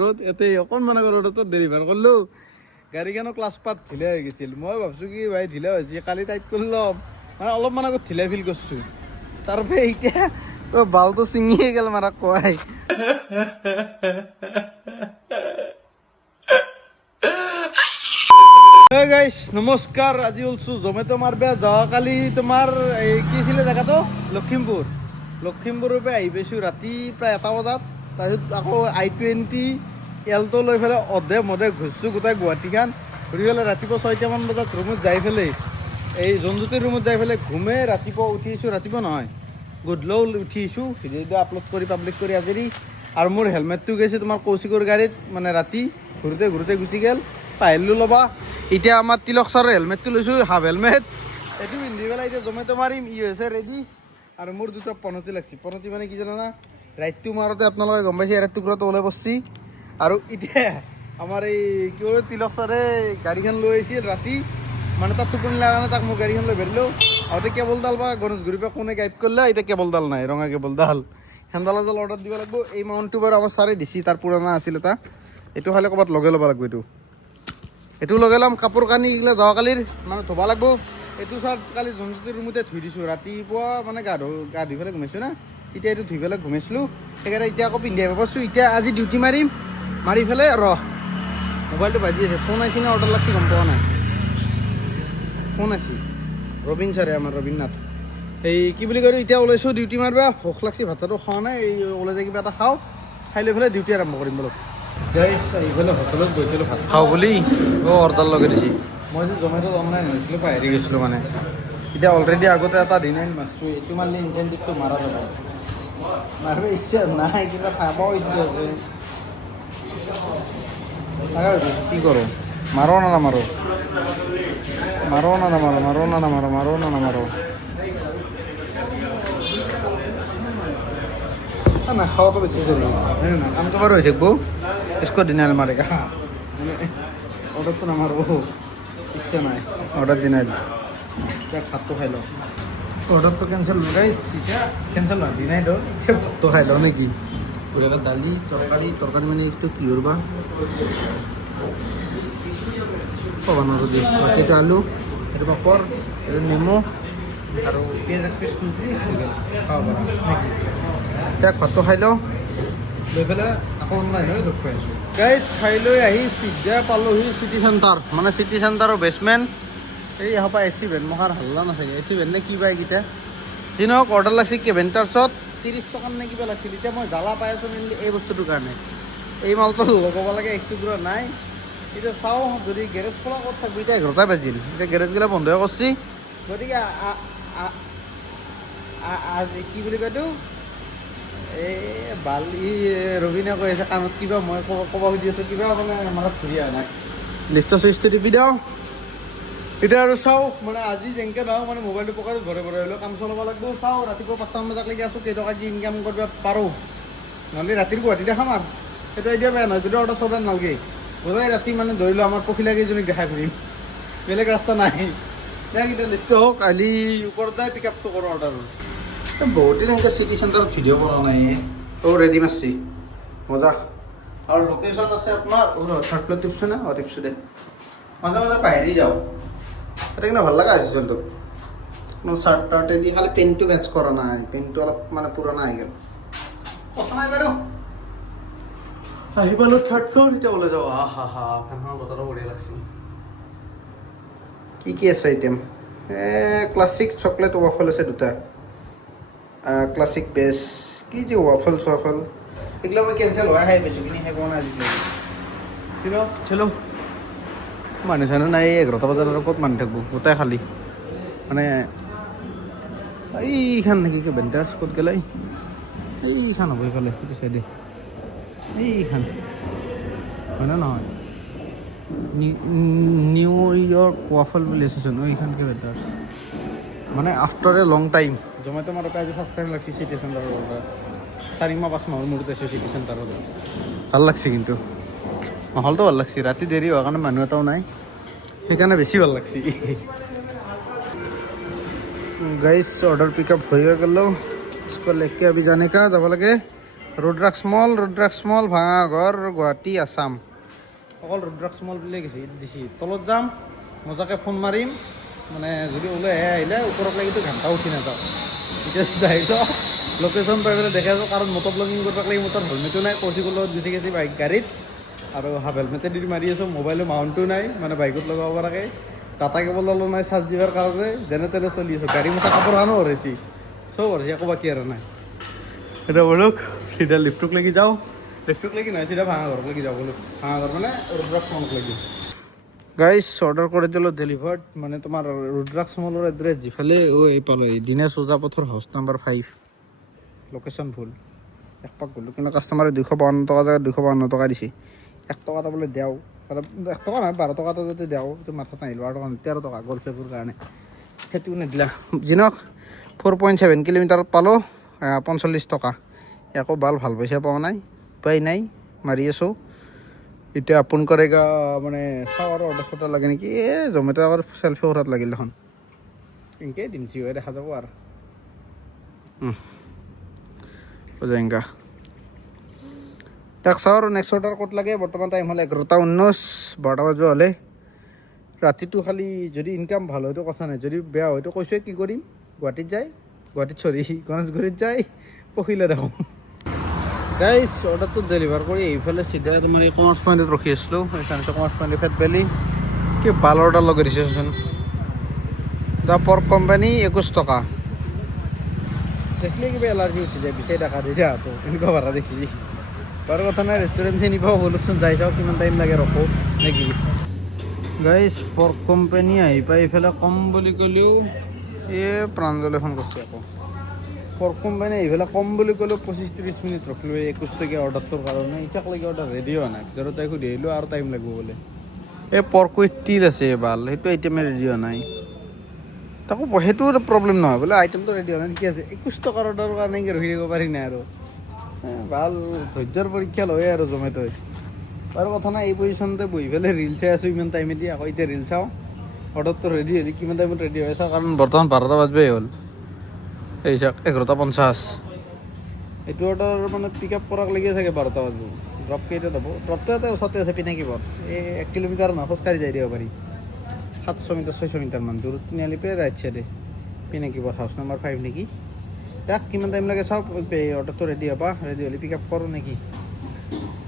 ৰোদ এতে অকণমান ৰ'দত ডেলিভাৰ কৰিলোঁ গাড়ীখনৰ ক্লাছ পাত ঢিলা হৈ গৈছিল মই ভাবছোঁ কি ভাই ঢিলা হৈছে কালি টাইট কৰি ল'ম মানে অলপমান আগত ঢিলা ফিল কৰিছোঁ তাৰপৰা এতিয়া বালটো ছিঙিয়ে গ'ল মাৰাক কোৱাই গাইছ নমস্কাৰ আজি ওলছোঁ জমেটো মাৰবে যোৱাকালি তোমাৰ এই কি আছিলে জেগাটো লখিমপুৰৰ পৰা আহি পাইছোঁ ৰাতি প্ৰায় 1টা বজাত তাৰপিছত আকৌ I-20 এলটো লৈ পেলাই অধে মধে ঘূৰিছোঁ গোটেই গুৱাহাটীখন ঘূৰি পেলাই ৰাতিপুৱা 6টামান বজাত ৰুমত যাই পেলাই এই জনজ্যোতিৰ ৰুমত যাই পেলাই ঘুমে ৰাতিপুৱা উঠিছোঁ ৰাতিপুৱা নহয় গধূলিও উঠিছোঁ ভিডিঅ'টো আপলোড কৰি পাব্লিক কৰি আজৰি আৰু মোৰ হেলমেটটো গৈছে তোমাৰ কৌশিকৰ গাড়ীত মানে ৰাতি ঘূৰোতে গুচি গ'ল পাহৰিলোঁ ল'বা এতিয়া আমাৰ তিলক ছাৰৰ হেলমেটটো লৈছোঁ হাফ হেলমেট এইটো পিন্ধি পেলাই এতিয়া জমেটো মাৰিম ই হৈছে ৰেডি আৰু মোৰ দুটা পনতি লাগছি পনতি মানে কি জানা ৰাইটটো মাৰোঁতে আপোনালোকে গম পাইছে ইয়াৰ টুকুৰাটো ওলাই পৰছি আৰু এতিয়া আমাৰ এই কি বোলে তিলক ছাৰে গাড়ীখন লৈ আহিছিল ৰাতি মানে তাত টোপনি লগা কাৰণে তাক মোৰ গাড়ীখন লৈ ভৰিলোঁ আৰু এতিয়া কেবলডাল বা গণেশগুৰিৰ পৰা কোনে গাইড কৰিলে এতিয়া কেবলডাল নাই ৰঙা কেবলডাল হেণ্ডালডাল অৰ্ডাৰ দিব লাগিব এই মাউণ্টটো বাৰু আমাৰ ছাৰে দিছি তাৰ পুৰণা আছিল এটা এইটো খালি ক'ৰবাত লগাই ল'ব লাগিব এইটো লগাই ল'ম কাপোৰ কানি এইগিলা যোৱাকালিৰ মানে ধুব লাগিব এইটো চাৰ্ট কালি জনজ্যোতিৰ ৰুমতে ধুই দিছোঁ ৰাতিপুৱা মানে গা ধুই পেলাই ঘুমাইছোঁ না এতিয়া এইটো ধুই পেলাই ঘুমাইছিলোঁ সেইকাৰণে এতিয়া আকৌ পিন্ধি আহিব পাৰিছোঁ এতিয়া আজি ডিউটি মাৰি পেলাই মোবাইলটো বাজি আছে ফোন আহিছে নে অৰ্ডাৰ লাগছি গম পোৱা নাই ফোন আছে ৰবীন ছাৰে আমাৰ ৰবীন নাথ এই কি বুলি কয় এতিয়া ওলাইছোঁ ডিউটি মাৰিবা ভোক লাগছি ভাতটো খোৱা নাই এই ওলাই যায় কিবা এটা খাওঁ খাই লৈ পেলাই ডিউটি আৰম্ভ কৰিম বোলো গাইছ এইফালে হোটেলত গৈছিলোঁ ভাত খাওঁ বুলি অৰ্ডাৰ লগাই দিছে মই যে জমেটোত অনলাইন হৈছিলোঁ পাহৰি গৈছিলোঁ মানে এতিয়া অলৰেডি আগতে এটা ডিনাইন মাৰিছোঁ এইটো মাৰিলে ইনচেণ্টিভটো মাৰা যাব মাৰিব ইচ্ছা নাই কিবা খাব ইচ্ছা আছে কি কৰোঁ মাৰো না নামাৰো নাখাওঁতো বেছি জৰুৰী হয় না কামটো বাৰু হৈ থাকিব স্কট ডিনাইল মাৰে মানে অৰ্ডাৰটো নামাৰো ইচ্ছা নাই অৰ্ডাৰ ডিনাইল এতিয়া ভাতটো খাই লওঁ অৰ্ডাৰটো কেঞ্চেল লগাইছ এতিয়া কেঞ্চেল নহয় ডিনাইল এতিয়া ভাতটো খাই লওঁ নেকি পৰিয়ালত দালি তৰকাৰী মানে এইটো কিহৰ বা ক'ব নোৱাৰোঁ দেই বাকী এইটো আলু এইটো পাপৰ এইটো নেমু আৰু পিঁয়াজ এক পিচ খুজি খাব পাৰা নেকি এতিয়া ভাতটো খাই লওঁ লৈ পেলাই আকৌ অনলাইন হৈ লগ পাই আছোঁ গাইজ খাই লৈ আহি চিধা পালোহি চিটি চেণ্টাৰ মানে চিটি চেণ্টাৰৰ বেছমেণ্ট এই এসোপা AC ভেন মহাৰ হাল্লা নাথাকে AC ভেন নে কি পায় এইকেইটা যি নহওক অৰ্ডাৰ লাগছি কেভেণ্টাৰ্ছত 30 টকাৰ নে কিবা লাগিছিল এতিয়া মই জ্বালা পাই আছোঁ মেইনলি এই বস্তুটোৰ কাৰণে এই মালটো লগাব লাগে এক টুকুৰা নাই এতিয়া চাওঁ যদি গেৰেজ খোলা ক'ত থাকবো এতিয়া 11টা বাজিল এতিয়া গেৰেজগিলা বন্ধই কৰিছে গতিকে কি বুলি কয়তো এই ৰবীনে কৈ আছে কাণত কিবা মই ক'ব খুজি আছোঁ কিবা মানে মানত ঘূৰি অহা নাই লিষ্টৰ চুইচটো টিপি দিওঁ এতিয়া আৰু চাওঁ মানে আজি যেনেকৈ নহওক মানে মোবাইলটো পকেটত ভৰাই হ'লেও কাম চলাব লাগিব চাওঁ ৰাতিপুৱা 5টামান বজালৈকে আছোঁ কেইটকা যি ইনকাম কৰিব পাৰোঁ নহ'লে ৰাতিৰ গুৱাহাটীতে খাম আৰু সেইটো এতিয়া বেয়া নহয় যদি অৰ্ডাৰ চৰ্ডাৰ নালাগে গোটেই ৰাতি মানে ধৰি লওঁ আমাৰ পখিলাকেইজনীক দেখাই ফুৰিম বেলেগ ৰাস্তা নাই এতিয়া লিষ্টটো হওক কালি ওপৰতে পিক আপটো কৰোঁ অৰ্ডাৰৰ বহুত দিন এনেকৈ চিটি চেণ্টাৰত ভিডিঅ' কৰা নাই ৰেডি মাৰছি মজা আৰু লোকেশ্যন আছে আপোনাৰ থাৰ্ড ফ্ল'ৰ টিপছোঁ না টিপছোঁ দে মাজে পাহৰি যাওঁ সেইটো কিন্তু ভাল লগা হৈছে চলটো কোনো চাৰ্ট টাৰ্টেদি খালি পেণ্টটো মেটচ কৰা নাই পেণ্টটো অলপ মানে পুৰণা আহি গ'ল কথা নাই বাৰু আহি পালোঁ থাৰ্ড ফ্ল'ৰ এতিয়া ওলাই যাওঁ হা ফেনখনৰ বতৰো বঢ়িয়া লাগছি কি আছে আইটেম ক্লাছিক চকলেট ৱাফল আছে দুটা ক্লাছিক বেছ কি যে ৱাফল চৱাফল এইগিলা মই কেঞ্চেল হোৱা খাই পাইছোঁ কিন্তু শেষ হোৱা নাই আজিকালি চলো মানুহ চানুহ নাই 11টা বজাত আৰু ক'ত মানুহ থাকিব গোটাই খালী মানে এইখান নেকি বেণ্টাৰ্ছ ক'ত গ'লে এইখান হ'ব এইফালে সেইটো চাইডে এইখান হয় না নহয় নিউ ইয়ৰ্ক ৱাফল বুলি আছেচোন এইখানকে বেণ্টাৰ্ছ মানে after a long time Zomato মাৰোঁতে আজি ফাৰ্ষ্ট টাইম লাগছি চিটি চেণ্টাৰৰ পৰা 4 মাহ 5 মাহৰ মূৰত আছোঁ চিটি চেণ্টাৰত ভাল লাগছে কিন্তু মাহলটো ভাল লাগছে ৰাতি দেৰি হোৱাৰ কাৰণে মানুহ এটাও নাই সেইকাৰণে বেছি ভাল লাগছে গাইজ অৰ্ডাৰ পিক আপ হৈ গ'ল इसको लेके अभी जाने का যাব লাগে ৰুদ্ৰাক্স মল ভাঙাঘৰ গুৱাহাটী আছাম অকল ৰুদ্ৰাক্স মল বুলিয়ে গৈছে দিছি তলত যাম মজাকৈ ফোন মাৰিম মানে যদি ওলাই আহিলে ওপৰত লাগিতো ঘণ্টা উঠি নাযাওঁ এতিয়া যাই যাওঁ লোকেশ্যন পাই পেলাই দেখাই যাওঁ কাৰণ মটৰ ব্লগিং কৰিব লাগি মোৰ তাত হেলমেটো নাই কৌশিকৰ লগত গুচি গৈছে বাইক গাড়ীত আৰু হাফ হেলমেটেদি মাৰি আছোঁ মোবাইলৰ মাউণ্টো নাই মানে বাইকত লগাব পৰাকৈ ডাটা কেবল ডালো নাই চাৰ্জ দিবৰ কাৰণে যেনে তেনে চলি আছোঁ গাড়ী মতা কাপোৰ খানো হৰেছি চব হৰেছি একো বাকী আৰু নাই এতিয়া বলক চিধা লিফ্টক লাগি যাওঁ লিফ্টক লাগি নহয় চিধা ভাঙাঘৰক লাগি যাওঁ বলক ভাঙাঘৰ মানে ৰুদ্ৰাক্স মলক লাগি গাইজ অৰ্ডাৰ কৰি দিলোঁ ডেলিভাৰ্ড মানে তোমাৰ ৰুদ্ৰাক্স মলৰ এড্ৰেছ যিফালে এই পালোঁ দিনেশ ওজা পথৰ হাউচ নাম্বাৰ 5 লোকেশ্যন ভুল এক পাক গ'লোঁ কিন্তু কাষ্টমাৰে 252 টকা জেগাত 252 টকা দিছে 1 টকা এটা বোলে দেওঁ 1 টকা নহয় 12 টকা এটা যদি দেওঁ এইটো মাথাত নাহিলোঁ 8 টকা 13 টকা গ'ল ফেবোৰ কাৰণে সেইটো নিদিলা যিনক 4.7 কিলোমিটাৰ পালোঁ 45 টকা একো ভাল পইচা পোৱা নাই উপায় নাই মাৰি আছোঁ এতিয়া আপোন কৰেগা মানে চাওঁ আৰু অৰ্ডাৰ চৰ্ডাৰ লাগে নেকি জমেটো আগৰ চেল্ফি উঠাত লাগিল দেখোন এনেকৈ দিম যি হয় দেখা যাব আৰু বুজাইংগা তাক চাওঁ আৰু নেক্সট অৰ্ডাৰ ক'ত লাগে বৰ্তমান টাইম হ'ল 11:19 12 বাজিব হ'লে ৰাতিটো খালি যদি ইনকাম ভাল হয়তো কথা নাই যদি বেয়া হয়তো কৈছোৱে কি কৰিম গণেশগুৰিত যাই পখিলা দেখোঁ গাইজ অৰ্ডাৰটো ডেলিভাৰ কৰি এইফালে চিধা তোমাৰ এই কমাৰ্চ পইণ্টত ৰখি আছিলোঁ এইফালে কমাৰ্চ পইণ্ট ফেট ভেলি কি ভাল অৰ্ডাৰ লগাই দিছেচোন দ্য পৰ্ক কোম্পানী 21 টকা দেখিলে কিবা এলাৰ্জি উঠি যায় বিচাৰি দেখা দি দিয়াটো এনেকুৱা ভাড়া দেখিলি বাৰু কথা নাই ৰেষ্টুৰেণ্ট চিনি পাওঁ ব'লকচোন যাই চাওঁ কিমান টাইম লাগে ৰখোঁ নে কি গাইজ পৰ্ক কোম্পানী আহি পাই এইফালে কম বুলি ক'লেও প্ৰাঞ্জলে ফোন কৰিছে আকৌ পৰ্ক কোম্পানী এইফালে কম বুলি ক'লেও 25-30 মিনিট ৰখিলোঁ 21 টকীয়া অৰ্ডাৰটোৰ কাৰণে এতিয়ালৈকে অৰ্ডাৰ ৰেডি হোৱা নাই ভিতৰত তাই সুধি আহিলোঁ আৰু টাইম লাগিব বোলে এই পৰ্ক উইথ তিল আছে ভাল সেইটো আইটেমে ৰেডি হোৱা নাই তাকো সেইটো প্ৰব্লেম নহয় বোলে আইটেমটো ৰেডি হোৱা নাই কি আছে 21 টকাৰ অৰ্ডাৰৰ কাৰণে ৰখি থাকিব পাৰি নাই আৰু ভাল ধৈৰ্যৰ পৰীক্ষা লয় আৰু জমেট'ই বাৰু কথা নাই এই পজিশ্যনতে বহি পেলাই ৰিল চাই আছোঁ ইমান টাইমেদি আকৌ এতিয়া ৰিল চাওঁ অৰ্ডাৰটো ৰেডি হ'লে কিমান টাইমত ৰেডি হৈ চাওঁ কাৰণ বৰ্তমান 12টা বাজবেই হ'ল এই চাওক 11:50 এইটো অৰ্ডাৰ মানে পিক আপ কৰাক লাগি চাগে 12টা বাজিব ড্ৰপ কেইটা যাব ড্ৰপটো এটা ওচৰতে আছে পিনাকিপথ এই 1 কিলোমিটাৰ নহয় খোজকাঢ়ি যাই দিব পাৰি 700 মিটাৰ 600 মিটাৰমান দূৰত তিনিআলি পে ৰাইট চাইডে পিনাকিপথ হাউচ নাম্বাৰ 5 নেকি তাক কিমান টাইম লাগে চাওক অৰ্ডাৰটো ৰেডি হ'বা ৰেডি হ'লে পিক আপ কৰোঁ নেকি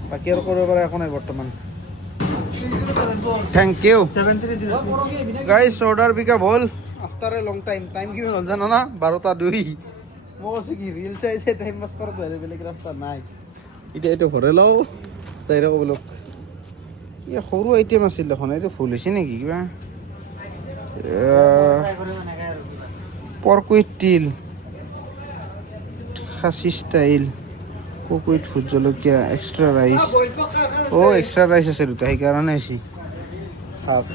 বাকী আৰু কৰিব পাৰে একো নাই বৰ্তমান থেংক ইউ গাইজ অৰ্ডাৰ পিক আপ হ'ল আফটাৰ এ লং টাইম কিমান হ'ল জানা না 12:02 মই কৈছোঁ কি ৰিল চাইছে টাইম পাছ কৰাত বেলেগ ৰাস্তা নাই এতিয়া এইটো ভৰাই লওঁ যাই ৰ'ব বোলক এই সৰু আইটেম আছিল দেখোন এইটো ভুল হৈছে নেকি কিবা পৰ্ক উইথ তিল খাচী ষ্টাইল কুক উইথ ভোট জলকীয়া এক্সট্ৰা ৰাইচ এক্সট্ৰা ৰাইচ আছে দুটা সেইকাৰণে হৈছে হাফ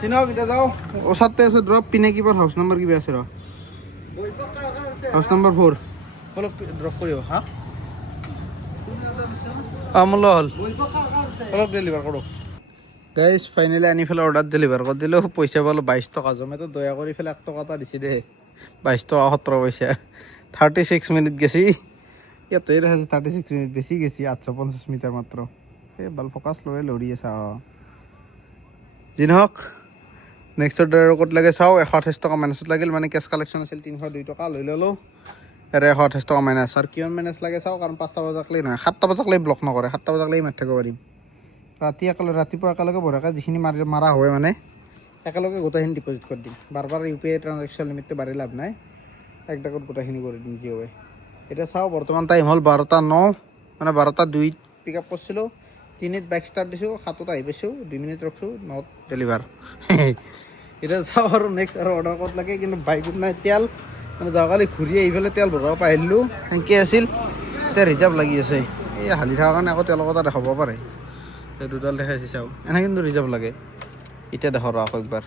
চিনক এতিয়া যাওঁ ওচৰতে আছে ড্ৰপ পিনাকিপথ হাউচ নাম্বাৰ কিবা আছে হাউচ নাম্বাৰ 4 অলপ ড্ৰপ কৰিব হা আমল হ'ল অলপ ডেলিভাৰ কৰক গাইজ ফাইনেলি আনি পেলাই অৰ্ডাৰ ডেলিভাৰ কৰি দিলোঁ পইচা পালোঁ 22 টকা জমেটো দয়া কৰি পেলাই 1 টকা এটা দিছে দেই 22 টকা 17 পইচা 36 মিনিট গেছি ইয়াতে দেখাইছে 36 মিনিট বেছি গেছি 850 মিটাৰ মাত্ৰ এই ভাল ফকাচ লৈ লৰি আছে যি নহওক নেক্সট অৰ্ডাৰ ক'ত লাগে চাওঁ 128 টকা মাইনাছত লাগিল মানে কেছ কালেকশ্যন আছিল 302 টকা লৈ ল'লোঁ এৰে 128 টকা মাইনাছ আৰু কিমান মাইনাছ লাগে চাওঁ কাৰণ 5টা বজাকলৈ নহয় 7টা বজাকলৈ ব্লক নকৰে 7টা বজাকলৈ মাৰি থাকিব পাৰিম ৰাতিপুৱা একেলগে বঢ়াকৈ যিখিনি মাৰা হয় মানে একেলগে গোটেইখিনি ডিপজিট কৰি দিম বাৰ UPI ট্ৰানজেকশ্যন লিমিটটো বাঢ়ি লাভ নাই একদাকত গোটেইখিনি কৰি দিম যি হয় এতিয়া চাওঁ বৰ্তমান টাইম হ'ল 12:09 মানে 12:02 পিক আপ কৰিছিলোঁ 3ত বাইক ষ্টাৰ্ট দিছোঁ 7ত আহি পাইছোঁ 2 মিনিট ৰখিছোঁ 9ত ডেলিভাৰ এতিয়া চাওঁ আৰু নেক্সট আৰু অৰ্ডাৰ ক'ত লাগে কিন্তু বাইকত নাই তেল মানে যোৱাকালি ঘূৰি আহি পেলাই তেল ভৰাব পাৰিলোঁ সেনেকৈ আছিল এতিয়া ৰিজাৰ্ভ লাগি আছে এই হালি থকাৰ কাৰণে আকৌ তেলৰ কথা দেখাব পাৰে এই দুডাল দেখাইছে চাওঁ এনে কিন্তু ৰিজাৰ্ভ লাগে এতিয়া দেখো আকৌ একবাৰ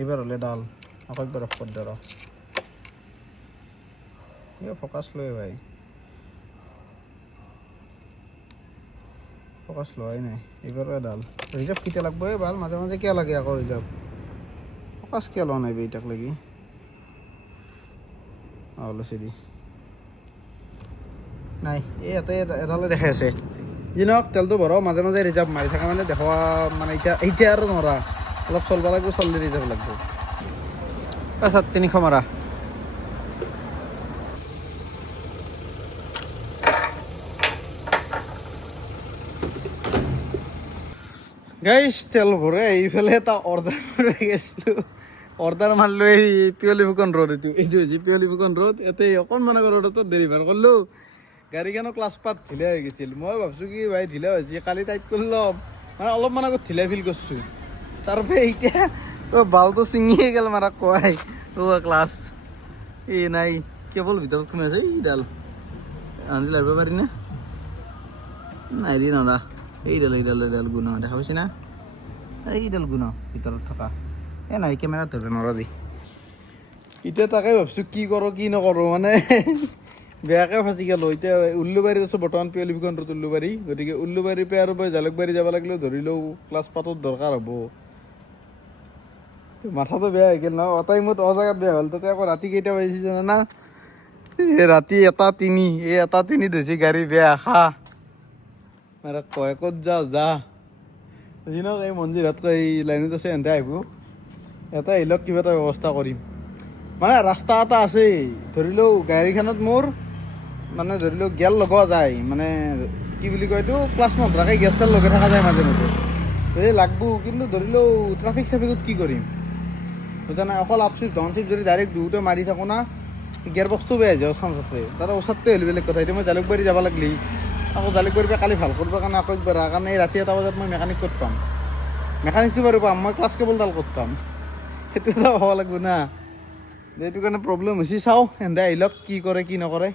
এইবাৰ হ'লে ডাল আকৌ একবাৰ অফ কৰি দিওঁ ফকাচ লৈ ভাই ফকাচ লোৱাই নাই এইবাৰ ডাল ৰিজাৰ্ভ কেতিয়া লাগব ভাল মাজে মাজে কিয় লাগে আকৌ ৰিজাৰ্ভ ফকাচ কিয় লোৱা নাই এতিয়াক লাগি লৈছে দি নাই এই ইয়াতে এডালে দেখাই আছে যি নহওক তেলটো ভৰাও মাজে মাজে ৰিজাৰ্ভ মাৰি থকা মানে দেখুৱা মানে এতিয়া আৰু নৰা অলপ চলব লাগিব চললি ৰিজাৰ্ভ লাগিব তাৰপিছত 300 মাৰা গাইছ তেল ভৰে এইফালে এটা অৰ্ডাৰ মাৰি গৈছিলোঁ অৰ্ডাৰ মাৰিলোঁ এই পিয়লি ফুকন ৰোড এইটো হৈছে পিয়লি ফুকন ৰোড ইয়াতে অকণমান আগৰ ৰোডত ডেলিভাৰ কৰিলোঁ গাড়ীখনো ক্লাছ পাত ঢিলা হৈ গৈছিল মই ভাবছোঁ কি ভাই ঢিলা হৈছে কালি টাইট কৰি ল'ম মানে অলপমান আগত ঢিলা ফিল কৰিছোঁ তাৰপৰা এতিয়া বালটো ছিঙিয়ে গ'ল মাৰা কয় ক্লাছ এই নাই কেৱল ভিতৰত সোমাই আছে এইডাল আনি লাৰিব পাৰিনে নাই দি নৰা এইডাল গুণ দেখা পাইছে না এইডাল গুণ ভিতৰত থকা নাই কেমেৰাত ধৰিব নৰা দি এতিয়া তাকে ভাবছোঁ কি কৰোঁ কি নকৰোঁ মানে বেয়াকৈ ফাঁচি গ'লোঁ এতিয়া উল্লুবাৰীত আছোঁ বৰ্তমান পিয়লি ফুকন ৰোড উল্লুবাৰী গতিকে উল্লুবাৰীৰ পৰা আৰু মই জালুকবাৰী যাব লাগিলেও ধৰি লওঁ ক্লাছ পাতত দৰকাৰ হ'ব মাথাটো বেয়া হৈ গ'ল ন টাইমত জেগাত বেয়া হ'ল তাতে আকৌ ৰাতি কেইটা বাজিছে জানা না ৰাতি 1:03 এই 1:03 হৈছে গাড়ী বেয়া খা মানে কয় ক'ত যা যি নহওক এই মন্দিৰত এই লাইনত আছে এহেঁতে আহিব ইয়াতে আহিলক কিবা এটা ব্যৱস্থা কৰিম মানে ৰাস্তা এটা আছে ধৰি লওঁ গাড়ীখনত মোৰ মানে ধৰি লওক গেল লগোৱা যায় মানে কি বুলি কয় এইটো ক্লাছ নধৰাকৈ গেছ চেল লগাই থকা যায় মাজে মাজে এই লাগব কিন্তু ধৰি লওঁ ট্ৰাফিক চাফিকত কি কৰিম বুজা নাই অকল আপচিপ ডাউনচিপ যদি ডাইৰেক্ট দুয়োটা মাৰি থাকোঁ না গিয়াৰ বক্সটো বেয়া হৈ যোৱাৰ চান্স আছে তাৰ ওচৰতে হ'লে বেলেগ কথা এতিয়া মই জালুকবাৰী যাব লাগলি আকৌ জালুকবাৰীৰ পৰা কালি ভাল কৰিবৰ কাৰণে আকৌ একবাৰ কাৰণে এই ৰাতি 1 বজাত মই মেকানিক ক'ত পাম মেকানিকটো বাৰু পাম মই ক্লাছ কেবলডাল ক'ত পাম সেইটো এটা হ'ব লাগিব না সেইটো কাৰণে প্ৰব্লেম হৈছে চাওঁ এহেঁতে আহিলক কি কৰে কি নকৰে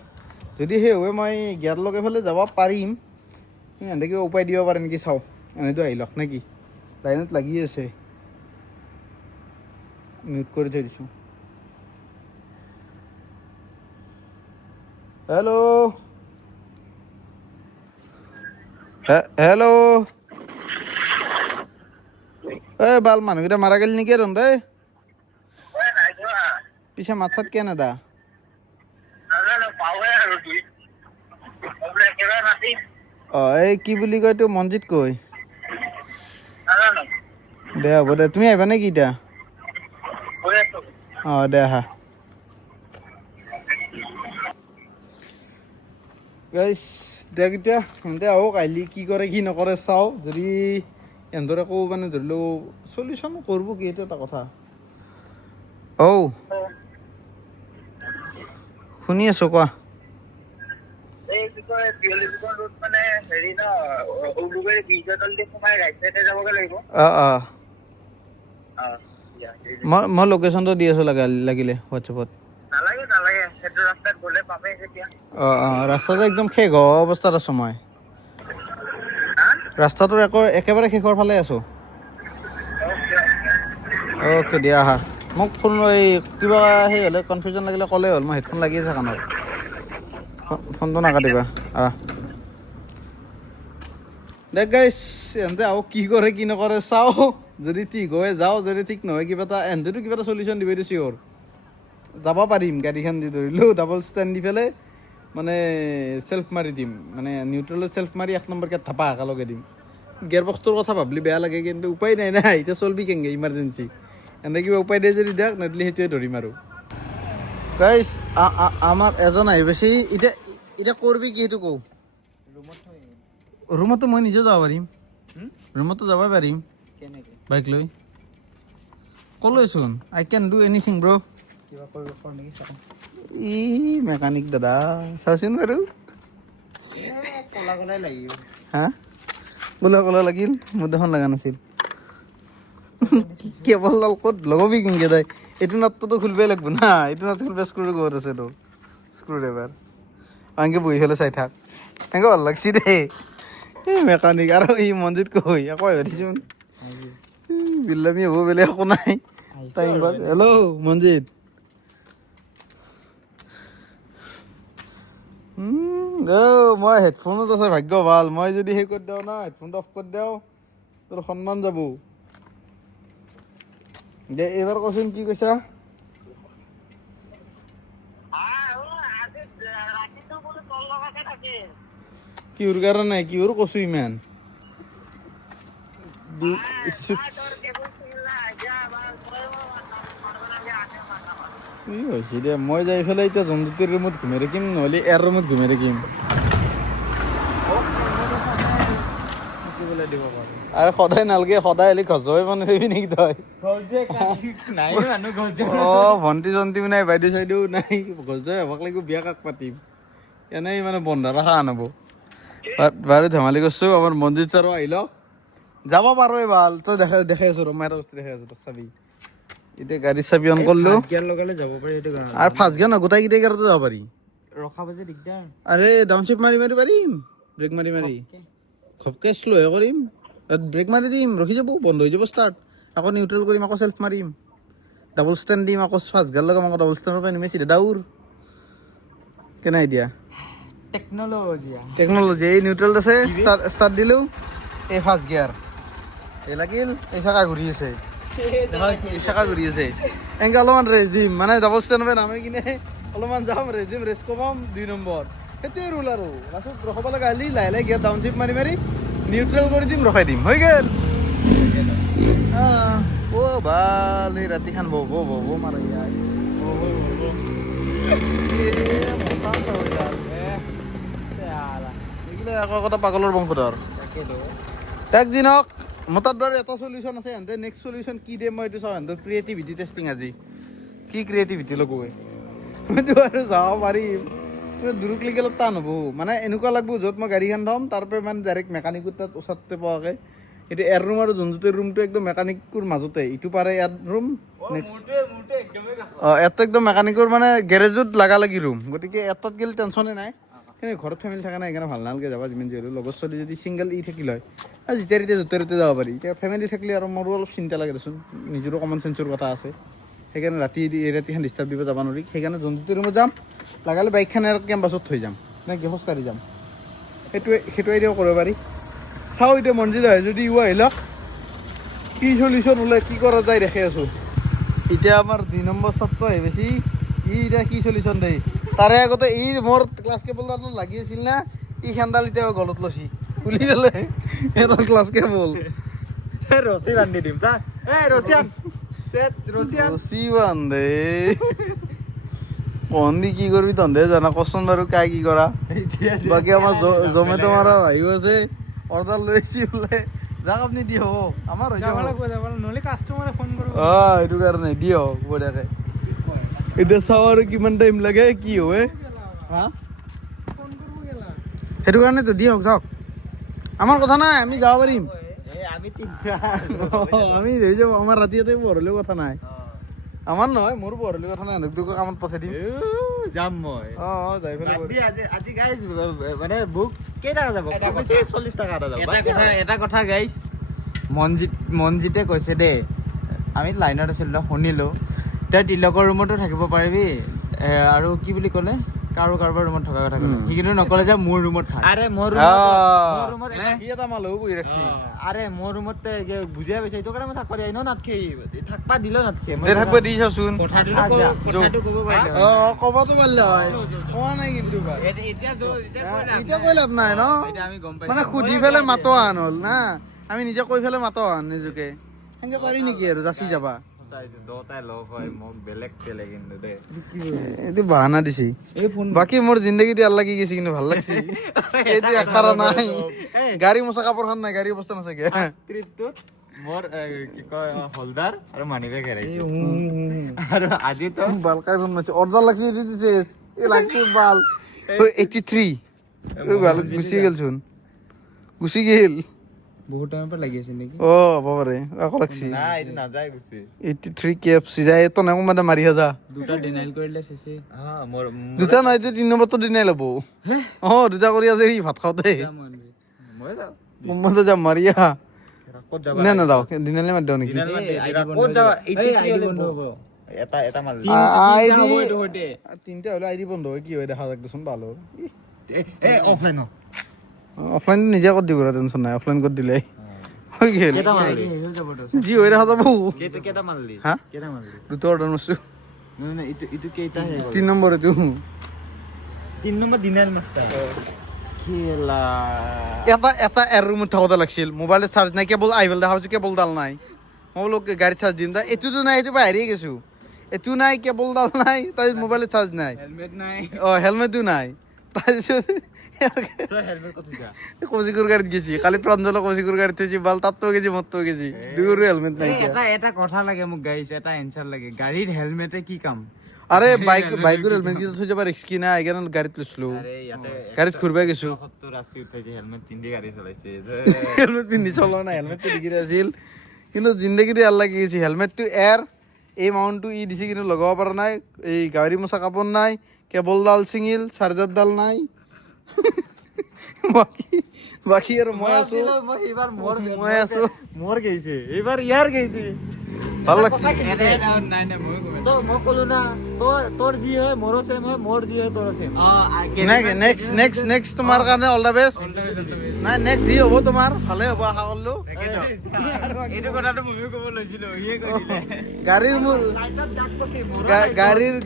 যদি সেই হয় মই গিয়াৰ লগাই পেলাই যাব পাৰিম এহেঁতে কিবা উপায় দিব পাৰে নেকি চাওঁ এনেতো আহিলক নে কি লাইনত লাগি আছে মিউট কৰি থৈ দিছোঁ হেল্ল' এই বাল মানুহকেইটা মাৰা গ'ল নেকি তহঁতে পিছে মাত চাত কিয় নেদা এই কি বুলি কয় এইটো মনজিত কৈ দে হ'ব দে তুমি আহিবা নেকি এতিয়া দে আহা গাইছ দেখ এতিয়া সিহঁতে আহক আহিলি কি কৰে কি নকৰে চাওঁ যদি এহেঁতৰ একো মানে ধৰি লওঁ চলিউশ্যন কৰিব কি এইটো এটা কথা শুনি আছোঁ কোৱা এই কি কয় পিয়লি ফুকন ৰোড মানে হেৰি ন উলুবাৰী ব্ৰিজৰ তলদি সোমাই ৰাইট চাইডে যাবগৈ লাগিব মই লোকেশ্যনটো দি আছোঁ লাগিলে হোৱাটছএপত নালাগে সেইটো ৰাস্তাত গ'লে পামেই যেতিয়া ৰাস্তাটো একদম শেষ হোৱা অৱস্থাত আছোঁ মই ৰাস্তাটোৰ একেবাৰে শেষৰ ফালে আছোঁ অ'কে দিয়া আহা মোক ফোন এই কিবা সেই হ'লে কনফিউজন লাগিলে ক'লেই হ'ল মই হেডফোন লাগি আছে কাণত ফোনটো নাকাটিবা দেখ গাইছ এহেঁতে আহক কি কৰে কি নকৰে চাওঁ যদি ঠিক হয় যাওঁ যদি ঠিক নহয় কিবা এটা এহেঁতেতো কিবা এটা চলিউশ্যন দিব এইটো চিয়'ৰ যাব পাৰিম গাড়ীখন দি ধৰিলোঁ ডাবল ষ্টেণ্ড দি পেলাই মানে চেল্ফ মাৰি দিম মানে নিউট্ৰেলত চেল্ফ মাৰি 1 নম্বৰকৈ ধাপা একেলগে দিম গিয়াৰ বক্সটোৰ কথা ভাবিলে বেয়া লাগে কিন্তু উপায় নাই না এতিয়া চলবি কেনেকৈ ইমাৰ্জেঞ্চি এনে কিবা উপায় দিয়ে যদি দিয়ক নহ'লে সেইটোৱে ধৰিম আৰু গাইছ আমাৰ এজন আহি পাইছে এতিয়া কৰবি কি সেইটো কওঁ ৰুমতো মই নিজে যাব পাৰিম ৰুমতো যাবই পাৰিম বাইক লৈ ক'লৈচোন I can do anything bro ই মেকানিক দাদা চাওচোন বাৰু হা ক'লা লাগিল মোৰ দেখোন লগা নাছিল কেবলডাল ক'ত লগাবি কেনেকৈ তাই এইটো নাটটোতো খুলিবই লাগিব না এইটো নাট খুলিব স্ক্ৰু ক'ত আছে তোৰ স্ক্ৰু ড্ৰাইভাৰ এনেকৈ বহি পেলাই চাই থাক এনেকৈ ভাল লাগছি দেই এই মেকানিক আৰু ই মনজিত কৈ আকৌ ভাবিছোন বিল্লামি হ'ব বেলেগ একো নাই টাইম পাছ হেল্ল' মনজিত মই হেডফোনত আছে ভাগ্য ভাল মই যদি সেই কৰি দিওঁ না হেডফোনটো অফ কৰি দিওঁ তোৰ সন্মান যাব দে এইবাৰ কচোন কি কৈছা কিহৰ কাৰণে কিহৰ কচু ইমান কি হৈছে দে মই যাই পেলাই এতিয়া জন্তুটিৰ ৰুমত ঘুমাই থাকিম নহ'লে এয়াৰ ৰুমত ঘুমাই থাকিম আৰু সদায় নালাগে সদায় হ'লে ঘজই মানে দিবি নেকি তই ভণ্টি চণ্টিও নাই বাইদেউ চাইদেউ নাই ঘজই হ'বাক লাগিব বিয়া কাক পাতিম এনেই মানে বন্ধা ৰখা আনব বাৰু ধেমালি কৰিছোঁ আমাৰ মনজিত ছাৰো আহি লওক যাব পাৰোঁ ভাল তই দেখাই আছোঁ মই এটা বস্তু দেখাই আছোঁ তোক চাবি এতিয়া গাড়ীৰ চাবি অন কৰিলোঁ আৰু ফাৰ্ষ্ট গিয়াৰ নহয় গোটেইকেইটা গিয়াৰতো যাব পাৰি ৰখাব যে দিগদাৰ আৰে ডাউনশ্বিফ্ট মাৰি মাৰি পাৰিম ব্ৰেক মাৰি মাৰি ঘপকৈ শ্ল'হে কৰিম ব্ৰেক মাৰি দিম ৰখি যাব বন্ধ হৈ যাব ষ্টাৰ্ট আকৌ নিউট্ৰেল কৰিম আকৌ চেল্ফ মাৰিম ডাবল ষ্টেণ্ড দিম আকৌ ফাৰ্ষ্ট গিয়াৰ লগাম আকৌ ডাবল ষ্টেণ্ডৰ পৰা নিমে চিধা দাউৰ কেনে আইডিয়া টেকন'লজি এই নিউট্ৰেল আছে ষ্টাৰ্ট দিলোঁ এই ফাৰ্ষ্ট গিয়াৰ এই লাগিল এই চাকা ঘূৰি আছে এই চাকা ঘূৰি আছে এনেকৈ অলপমান ৰেষ্ট দিম মানে ডাবল ষ্টেণ্ডৰ পৰা নামি কিনে অলপমান যাম ৰেষ্ট দিম ৰেষ্ট কমাম 2 নম্বৰ সেইটোৱে ৰুল আৰু লাষ্টত ৰখাব লগা হ'লে লাহে লাহে গিয়াৰ ডাউনশ্বিফ্ট মাৰি মাৰি নিউট্ৰেল কৰি দিম ৰখাই দিম হৈ গ'ল অ' ভাল এই ৰাতিখন বব মাৰা আকৌ এটা পাগলৰ বংশধৰ তাক যি নহওক মোৰ তাত বাৰু এটা চলিউশ্যন আছে সিহঁতে নেক্সট চলিউশ্যন কি দিয়ে মই এইটো চাওঁ সিহঁতৰ ক্ৰিয়েটিভিটি টেষ্টিং আজি কি ক্ৰিয়েটিভিটি লগোৱে মইতো আৰু যাব পাৰিম দুৰুকলিগেলত টান হ'ব মানে এনেকুৱা লাগব য'ত মই গাড়ীখন থ'ম তাৰ পৰা মানে ডাইৰেক্ট মেকানিকৰ তাত ওচৰতে পোৱাকৈ এইটো এয়াৰ ৰুম আৰু জন্তুটোৰ ৰুমটো একদম মেকানিকৰ মাজতে ইটো পাৰে এয়াৰ ৰুম ইয়াততো একদম মেকানিকৰ মানে গেৰেজত লাগি ৰুম গতিকে এটাত গ'লে টেনশ্যনে নাই কিন্তু ঘৰত ফেমিলি থকা নাই সেইকাৰণে ভাল নালাগে যাবা যিমান যিহেতু লগৰ ছোৱালী যদি ছিংগল থাকিল হয় আৰু যেতিয়া য'তে যাব পাৰি এতিয়া ফেমিলি থাকিলে আৰু মোৰো অলপ চিন্তা লাগে দেচোন নিজৰো কমন চেঞ্চৰ কথা আছে সেইকাৰণে ৰাতিখন ডিষ্টাৰ্ব দিব যাব নোৱাৰি সেইকাৰণে জন্তুটোৰ ৰুমত যাম লগালে বাইকখন আৰু কেম্পাছত থৈ যাম নে খোজকাঢ়ি যাম সেইটো আইডিয়াও কৰিব পাৰি চাওঁ এতিয়া মনজিত আহে যদি ইও আহি লওক কি চলিউশ্যন ওলাই কি কৰা যায় দেখি আছোঁ এতিয়া আমাৰ 2 নম্বৰ ছাত্ৰ আহি বেছি এতিয়া কি চলিউশ্যন দেই তাৰে আগতে মোৰ ক্লাছ কেবলডাল লাগি আছিল না খেন্দাল এতিয়া গলত লৈছি খুলি গ'লে এডাল ক্লাছ কেবল ৰছী বান্ধি দিম চা ৰছী বান্ধে কহন্দি কি কৰিবি তহঁতে জানা কচোন বাৰু কাই কি কৰা বাকী আমাৰ জমেট' মাৰা ভাইও আছে অৰ্ডাৰ লৈ আহিছি বোলে যাক আপুনি দি হ'ব আমাৰ হৈ যাব নহ'লে কাষ্টমাৰে ফোন কৰিব সেইটো কাৰণে দি হ'ব বঢ়িয়াকৈ এতিয়া চাওঁ আৰু কিমান টাইম লাগে কি হয় হা সেইটো কাৰণেতো দি হওক যাওক আমাৰ কথা নাই আমি যাব পাৰিম আমি হৈ যাব আমাৰ ৰাতি ইয়াতে পঢ়িলেও কথা নাই আমাৰ নহয় মোৰ পঢ়িলেও কথা নাই তোক কামত পঠাই দিম যাম মই যাই পেলাই আজি গাইজ মানে বুক কেইটকা যাব 40 টকা এটা কথা গাইজ মনজিতে কৈছে দেই আমি লাইনত আছিলোঁ শুনিলোঁ তই তিলকৰ ৰুমতো থাকিব পাৰিবি আৰু কি বুলি ক'লে কাৰোবাৰ ৰুমত থকা কথা ক'লে সি কিন্তু নক'লে যে মোৰ ৰুমত থাক আৰে মোৰ ৰুমত বুজিয়াই পাইছে এইটো কাৰণে মই থাকবা দিয়া নাথকে থাকবা দিলেও নাথকে থাকব দি চাচোন ক'বতো পাৰিলে হয় কোৱা নাই কিন্তু এতিয়া কৈ লাভ নাই ন মানে সুধি পেলাই মাতো আন হ'ল না আমি নিজে কৈ পেলাই মাতো আন নিজকে সেনেকে পাৰি নেকি আৰু যাচি যাবা এইটো বাহানা দিছি বাকী মোৰ জিন্দগীটো ভাল লাগি গৈছে কিন্তু ভাল লাগছে এইটো একাৰা নাই গাড়ী মোচা কাপোৰখন নাই গাড়ী অৱস্থা নাচাগে মোৰ কি কয় হোল্ডাৰ আৰু মানি বেগ হেৰাইছে আৰু আজিতো বালকাই ফোন মাৰিছে অৰ্ডাৰ লাগছি দি দিছে এই লাগছি বাল 83 বাল গুচি গেলচোন গুচি গেল বহুত টাইমৰ পৰা লাগি আছে নেকি হ'ব পাৰে আকৌ লাগছি নাই এইটো নাযায় গুচি 83 কেএফচি যায় তো নাই মানে মাৰি হাজা দুটা ডিনাইল কৰিলে চেছে মোৰ দুটা নাই তো 3 নম্বৰটো দিনাই ল'ব দুটা কৰি আছে ভাত খাওঁতে মই যাওঁ মমতো যাম মাৰিয়া ক'ত যাব না দাও দিনালে মাৰ দাও নেকি ক'ত যাব আইডি বন্ধ হ'ব এটা মাল আইডি তিনটা হলে আইডি বন্ধ হয় কি হয় দেখা যাক দেচোন ভালো অফলাইন অফলাইন নিজে কৰি দিব টেনশ্যন নাই অফলাইন কৰি দিলে হৈ গেল কেটা মাৰলি হৈ যাব তো জি হৈ দেখা যাব কেটা মাৰলি হা কেটা মাৰলি দুটা অৰ্ডাৰ মাৰছো না ইটো কেইটা হে 3 নম্বৰ এইটো 3 নম্বৰ দিনাৰ মাৰছা খেলা এটা এৰ ৰুমত থাকোঁতে লাগিছিল মোবাইলত চাৰ্জ নাই কেবল আহি পেলাই দেখা পাইছোঁ কেবলডাল নাই মই বোলো গাড়ীত চাৰ্জ দিম তা এইটোতো নাই এইটো বাহিৰে গৈছোঁ এইটো নাই কেবলডাল নাই তাৰপিছত মোবাইলত চাৰ্জ নাই হেলমেট নাই অঁ হেলমেটো নাই তাৰপিছত তই হেলমেট ক'ত থৈছা কৌশিকৰ গাড়ীত গেছি কালি প্ৰাঞ্জলে কৌশিকৰ গাড়ীত থৈছি বাল তাততো গেছি মৰতো গেছি দুয়োৰে হেলমেট নাই এটা কথা লাগে মোক গাইছ এটা এনচাৰ লাগে গাড়ীত হেলমেটে কি কাম আৰে বাইকৰ হেলমেট কেইটা থৈ যাব ৰিস্কি নাই সেইকাৰণে গাড়ীত লৈছিলোঁ গাড়ীত ঘূৰিব গৈছোঁ 70 80 উঠাইছে হেলমেট পিন্ধি গাড়ী চলাইছে হেলমেট পিন্ধি চলোৱা নাই হেলমেটটো ডিগ্ৰী আছিল কিন্তু জিন্দগীটো এৰ লাগি গৈছে হেলমেটটো এৰ এই মাউণ্টটো ই দিছে কিন্তু লগাব পৰা নাই এই গাড়ী মোচা কাপোৰ নাই কেবলডাল ছিঙিল চাৰ্জাৰডাল নাই বাকী আৰু মই আছো এইবাৰ মই আছো মোৰ গৈছে এইবাৰ ইয়াৰ গৈছে ভাল লাগছে নাই নাই মই ক'লো না তোৰ যি হয় মোৰো চেম হয় মোৰ যি হয় তোৰ চেম নেক্সট তোমাৰ কাৰণে অল দ্য বেষ্ট নাই নেক্সট যি হ'ব তোমাৰ ভালে হ'ব আশা কৰিলো এইটো কথাটো ময়ো ক'ব লৈছিলো ইয়ে কৈ দিলে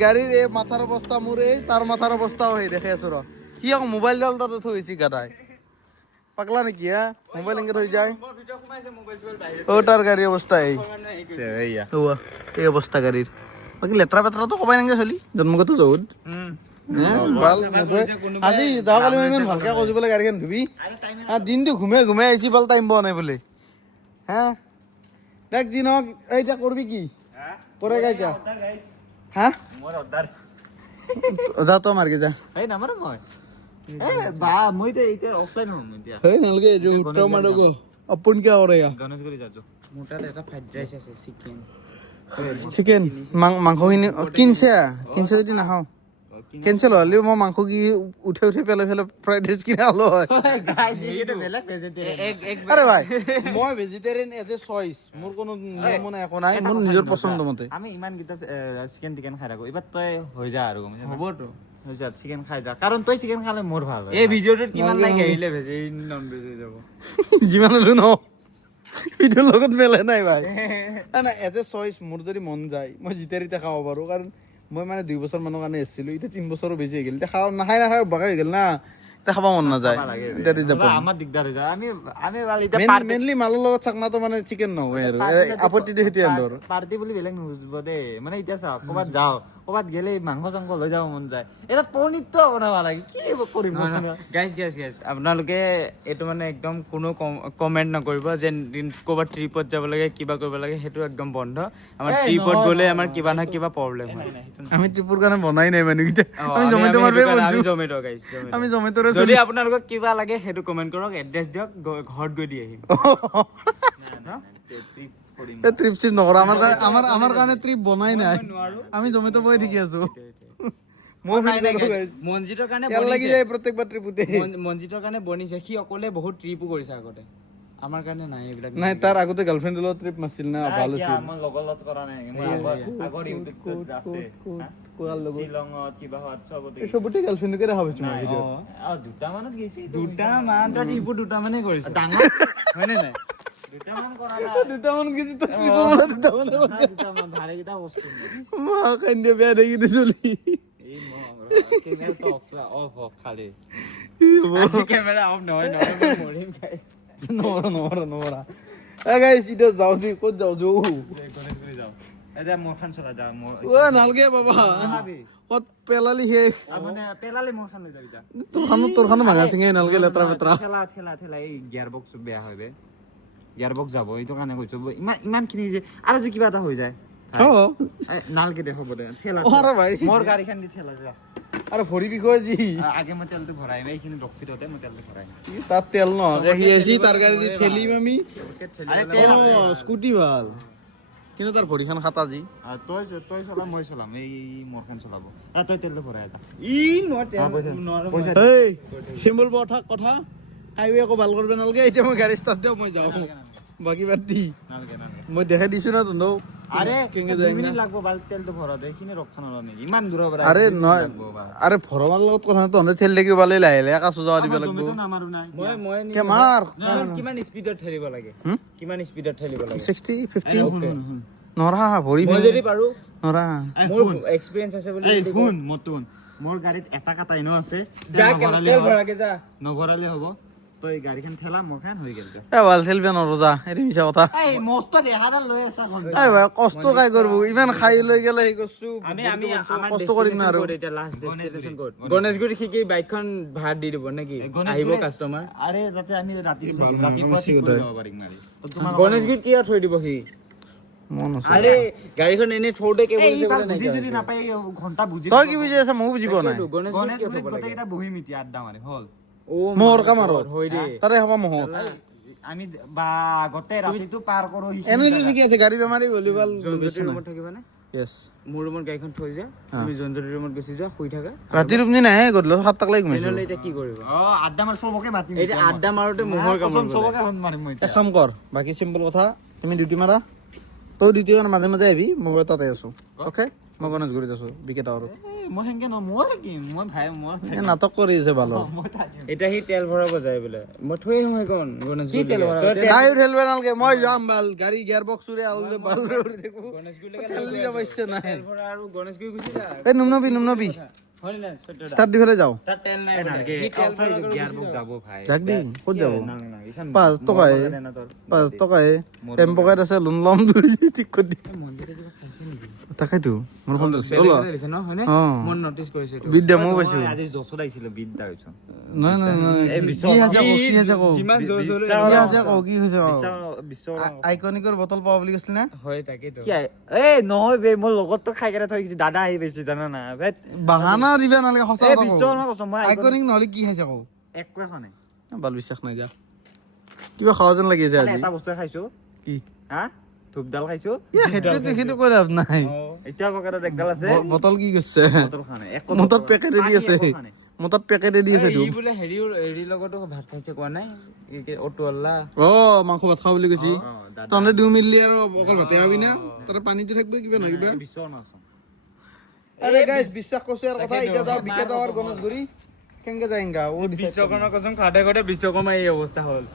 গাড়ীৰ এই মাথাৰ অৱস্থা মোৰ এই তাৰ মাথাৰ অৱস্থাও সেই দেখি আছো ৰ সি আকৌ মোবাইলডাল তাতে থৈছে গাদাই পাগলা নেকি হা মোবাইল এনেকে থৈ যায় অ তাৰ গাড়ীৰ অৱস্থা এই অৱস্থা গাড়ীৰ বাকী লেতেৰা পেতেৰাটো কবাই নেকি চলি জন্মগত যৌদ আজি যোৱাকালি মই ইমান ভালকে কৈছো বোলে গাড়ীখন ধুবি দিনটো ঘুমাই আহিছি বাল টাইম পোৱা নাই বোলে হা দেখ যি নহওক এতিয়া কৰবি কি কৰে এতিয়া হা যা তই মাৰ্কে যা এই নামাৰো মই বা মই এতিয়া অফলাইন হ'ম এতিয়া hey নালগে jo উঠাও মাৰোগো अपन क्या हो रहेगा গণেশগুৰি যাজো মোৰ তাত এটা ফ্ৰাইড ৰাইচ আছে চিকেন মাংসখিনি কিনছে যদি নাখাওঁ কেনচেল হ'লেও মই মাংস কি উঠে পেলাই ফ্ৰাইড ৰাইচ কিনা হ'লো হয় আৰে ভাই মই ভেজিটেৰিয়ান এজ এ চইচ মোৰ কোনো নিয়ম নাই একো নাই মোৰ নিজৰ পছন্দ মতে আমি ইমান কিটা চিকেন টিকেন খাই থাকো এবাৰ তই হৈ যা আৰু হ'বতো হৈ যা চিকেন খাই যা কাৰণ তই চিকেন খালে মোৰ ভাল হয় এই ভিডিঅ'টোত কিমান লাইক আহিলে ভেজ এই নন ভেজ হৈ যাব যিমান হ'লেও ন ভিডিঅ'ৰ লগত মেলে নাই ভাই নাই এজ এ চইচ মোৰ যদি মন যায় মই যেতিয়া তেতিয়া খাব পাৰোঁ কাৰণ মই মানে 2 বছৰ মানৰ কাৰণে এছিলো এতিয়া 3 বছৰো বেছি হৈ গ'ল এতিয়া খাওঁ নাখাই বাকা হৈ গ'ল না এতিয়া খাব মন নাযায় আমাৰ দিগদাৰ হৈ যায় আমি মেইনলি মালৰ লগত চাকনাটো মানে চিকেন নহয় আৰু আপত্তি দিয়ে সেইটোৱে আন্দৰ পাৰ্টি বুলি বেলেগ নুবুজিব দেই মানে এতিয়া চা ক'ৰবাত যাওঁ ক'ৰবাত গেলে মাংস চাংস লৈ যাব মন যায় এটা পনীৰটো বনাব লাগে কি কৰিম গাইজ আপোনালোকে এইটো মানে একদম কোনো কমেণ্ট নকৰিব যে ক'ৰবাত ট্ৰিপত যাব লাগে কিবা কৰিব লাগে সেইটো একদম বন্ধ আমাৰ ট্ৰিপত গ'লে আমাৰ কিবা না কিবা প্ৰব্লেম হয় আমি ট্ৰিপৰ কাৰণে বনাই নাই মানুহকেইটা আমি জমেটো মাৰিব জমেটো গাইজ আমি জমেটোৰে যদি আপোনালোকক কিবা লাগে সেইটো কমেণ্ট কৰক এড্ৰেছ দিয়ক ঘৰত গৈ দি আহিম ট্ৰিপ চিপ নকৰা আমাৰ কাৰণে ট্ৰিপ বনাই নাই আমি জমেটো বহি ঠিকি আছো মনজিতৰ কাৰণে লাগি যায় প্ৰত্যেকবাৰ ট্ৰিপতে মনজিতৰ কাৰণে বনিছে সি অকলে বহুত ট্ৰিপো কৰিছে আগতে আমাৰ কাৰণে নাই এইবিলাক নাই তাৰ আগতে গাৰ্লফ্ৰেণ্ডৰ লগত ট্ৰিপ মাৰছিল না ভাল আছিল আমাৰ লগৰ লগত কৰা নাই আগৰ ইউটিউবত আছে শ্বিলঙত কিবা হত চবতে গাৰ্লফ্ৰেণ্ডকে দেখা পাইছো মই ভিডিঅ দুটামানত গৈছে দুটামান তই ট্ৰিপো দুটামানে কৰিছ ডাঙৰ হয়নে নাই দুটামান কৰা নাই দুটামান গেছি তো ট্ৰিপ কৰা দুটামান ভালে কিটা বস্তু মা কান্দে বেয়া দেখি দিছলি এই কেমেৰা অফ খালি আজি কেমেৰা অফ নহয় মৰিম খাই নমৰা গাইছ এতিয়া যাওঁ দি ক'ত যাওঁ গণেশগুৰি যাওঁ এতিয়া মোৰ খান চলা যাওঁ নালগে বাবা ক'ত পেলালি শেষ মানে পেলালি মোৰ খান লৈ যাবি যা তোৰ খানো ভাঙা চিঙে নালগে লেতেৰা পেতেৰা ঠেলা এই গিয়াৰ বক্স বেয়া হয় বে গিয়াৰ বক্স যাব এইটো কাৰণে কৈছো ইমান খিনি যে আৰু যে কিবা এটা হৈ যায় নালগে দেখাব দে ঠেলা মোৰ গাড়ীখন দি ঠেলা যা আৰে ভৰি বিষয় যি আগে মই তেলটো ভৰাই নাই এইখিনি ৰখিততে মই তেলটো ভৰাই তাত তেল ন আহি আছি তাৰ গাড়ী দি ঠেলিম আমি আৰে তেল স্কুটি ভাল কিন্তু তাৰ ভৰিখন খাতা যি তই চলা মই চলাম এই মোৰখন চলাব তই তেলটো ভৰাই দা ই মই তেল পইচা এই চিম্বল কথা হাইৱে আকৌ ভাল কৰিব নালগে এতিয়া মই গাড়ী ষ্টাৰ্ট দিও মই যাওঁ বাকি বাদ দি নালগে মই দেখাই দিছো না তহঁতক আরে 2 মিনিট লাগব বাল তেলটো ভৰাতে এইখিনি ৰখা নৰনি ইমান দূৰৰ পৰা আৰে নহয় আৰে ভৰৱাৰ লগত কথা তহঁতে ঠেলি লাগি বালে লাহে কাছ যাৱা দিব লাগিব নামাৰো নাই মই কেমাৰ কিমান স্পিডত ঠেলিব লাগে কিমান স্পিডত ঠেলিব লাগে 60 50 নৰা ভৰি মই যদি পাৰো নৰা মোৰ এক্সপেৰিয়েন্স আছে বুলি শুন মোৰ গাড়ীত এটা কাটা ইনো আছে যা তেল ভৰাকে যা নভৰালে হ'ব তই গাড়ীখন ঠেলা মোৰ খান হৈ গেল ভাল চেলফি নৰো যা এইটো মিছা কথা এই মস্ত দেখাডাল লৈ আছা এই ভাই কষ্ট কাই কৰবো ইমান খাই লৈ গেলে সেই কৰছো আমি আমাৰ কষ্ট কৰিম না আৰু এতিয়া লাষ্ট ডেস্টিনেশন ক'ত গণেশগুৰি শিকি বাইকখন ভাড়া দি দিব নেকি আহিব কাষ্টমাৰ আৰে যাতে আমি ৰাতিপুৱা ঠিক কৰি যাব পাৰিম মাৰি গণেশগুৰিত কিয় থৈ দিব সি মন আছে আৰে গাড়ীখন এনে থৌতে কেবল এই পাল বুজি যদি নাপাই ঘন্টা বুজি তই কি বুজি আছা মই বুজি পোৱা নাই গণেশগুৰিত কিয় থব লাগে গোটেইকেইটা বহি মিতি আড্ডা মাৰে হল ও মোহৰ কামাৰত হয় দে তাৰে হবা মহত আমি বা গোটেই ৰাতিটো পাৰ কৰো এনে ঠিকে আছে গাড়ী বেমাৰী ভলিবল জনজ্যোতিৰ ৰুমত থাকিবা নে ইয়েছ মোৰ ৰুমত গাড়ীখন থৈ যা তুমি জনজ্যোতিৰ ৰুমত গুচি যোৱা শুই থাকা ৰাতি ৰুমনি নাহে গধূলি 7 টাক লাগি তেনেহ'লে এতিয়া কি কৰিবা অ আড্ডা মাৰ চবকে মাতিম এতিয়া আড্ডা মাৰোতে মোহৰ কামত চবকে ফোন মাৰিম মই এক কাম কৰ বাকী চিম্পল কথা তুমি ডিউটি মাৰা তই ডিউটি মাজে মাজে আহিবি মই তাতে আছো অ'কে মই গণেশগুৰিত আছো বিকেট আৰু মই হেংকে ন মই থাকিম মই ভাই মই এই নাটক কৰি আছে ভাল এতিয়া সি তেল ভৰাব যায় বোলে মই থৈ আহোঁ সেইখন গণেশগুৰি তেল গাড়ী উঠাইব নালাগে মই যাম ভাল গাড়ী গিয়াৰ বক্স চুৰে আললে ভাল দেখো ঠেলি যাব ইচ্ছা নাই তেল ভৰা আৰু গণেশগুৰি গুচি যা এই নুমনবি হয় নে ষ্টাৰ্ট দি ফেলে যাওঁ তাত তেল নাই নালগে সি তেল ভৰাব গিয়াৰ বুক যাব ভাই যাক দি ক'ত যাব না না ইখান 5 টকাহে 5 টকাহে টেম্পকাত আছে লোন ল'ম ঠিক কৰি দি মন্দিৰে কিবা খাইছে নেকি তাকেইতো মোৰ ফোন দিছে বেলেগ বেলেগ দিছে ন হয়নে অ মই নটিচ কৰিছো এইটো বিদ্যা মই পাইছো আজি জছত আহিছিল বিদ্যা হৈছ নাই নাই নাই কি আছে কো যিমান জোৰ জোৰ কি আছে কো কি হৈছে বিশ্ব আইকনিকৰ বটল পাব বুলি কৈছিল না হয় তাকেইতো কি এ নহয় বে মোৰ লগতটো খাই কেনে থৈ গৈছে দাদা আহি বেছি জানা না বেট বাহানা দিবা নালাগে সঁচা এ কথা বিশ্ব কওঁ না কৈছো মই আইকনিক নহলে কি খাইছে কো একো এখনে ভাল বিশ্বাস নাই যা কিবা খাওয়া যেন লাগি আছে আজি এটা বস্তু খাইছো কি হা ধূপডাল খাইছো সেইটো কৈ লাভ নাই এতিয়া পকেটত একডাল আছে বটল কি কৰিছে বটল খানে এক মোৰ তাত পেকেটে দি আছে মোৰ তাত পেকেটে দি আছে ই বোলে হেৰি লগতো ভাত খাইছে কোৱা নাই অটোৱালা অ মাংস ভাত খাওঁ বুলি কৈছি তহঁতে দিও মিলি আৰু অকল ভাতে খাবি না তাতে পানীটো থাকিব কিবা নহয় কিবা বিশ্ব নাছো আরে গাইস বিশ্বাস করছো আর কথা এটা দাও বিকে দাও আর গণেশগুৰি কেঙ্গে যাইঙ্গা ও বিশ্বকৰ্মা কসম খাতে খাতে বিশ্বকৰ্মা এই অৱস্থা হ'ল